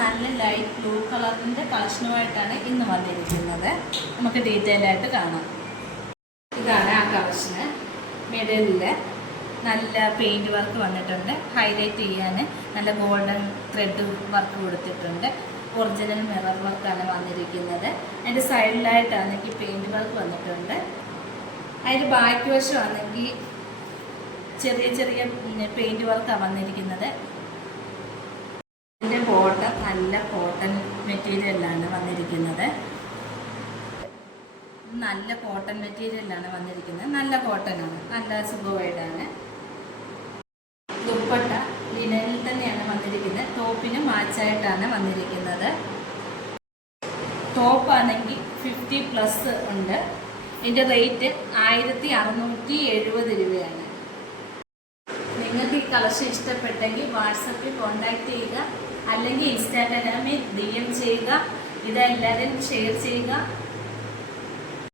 നല്ല light blue കളറിൻ്റെ കളക്ഷനുമായിട്ടാണ് ഇന്ന് വന്നിരിക്കുന്നത്. നമുക്ക് ഡീറ്റെയിൽ ആയിട്ട് കാണാം. ഇതാണ് ആ കളക്ഷന്. മിഡിലിൽ നല്ല പെയിൻറ് വർക്ക് വന്നിട്ടുണ്ട്. ഹൈലൈറ്റ് ചെയ്യാൻ നല്ല ഗോൾഡൻ ത്രെഡ് വർക്ക് കൊടുത്തിട്ടുണ്ട്. ഒറിജിനൽ മിറർ വർക്കാണ് വന്നിരിക്കുന്നത്. അതിൻ്റെ സൈഡിലായിട്ടാണെങ്കിൽ പെയിൻറ് വർക്ക് വന്നിട്ടുണ്ട്. അതിൻ്റെ ബാക്ക് വശമാണെങ്കിൽ ചെറിയ ചെറിയ പെയിൻറ് വർക്കാണ് വന്നിരിക്കുന്നത്. ഇതിൻ്റെ ബോട്ടം നല്ല കോട്ടൺ മെറ്റീരിയലാണ് വന്നിരിക്കുന്നത്. നല്ല കോട്ടൺ മെറ്റീരിയലാണ് വന്നിരിക്കുന്നത്. നല്ല കോട്ടനാണ്, നല്ല സുഖമായിട്ടാണ്. ദുപ്പട്ട ലിനനിൽ തന്നെയാണ് വന്നിരിക്കുന്നത്. ടോപ്പിന് മാച്ചായിട്ടാണ് വന്നിരിക്കുന്നത്. ടോപ്പാണെങ്കിൽ 50+ ഉണ്ട്. ഇതിൻ്റെ റേറ്റ് 1670 രൂപയാണ്. നിങ്ങൾക്ക് ഈ കളക്ഷൻ ഇഷ്ടപ്പെട്ടെങ്കിൽ വാട്സപ്പിൽ കോൺടാക്റ്റ് ചെയ്യുക, അല്ലെങ്കിൽ ഇൻസ്റ്റാഗ്രാമിൽ DM ചെയ്യുക. ഇതെല്ലാവരും ഷെയർ ചെയ്യുക.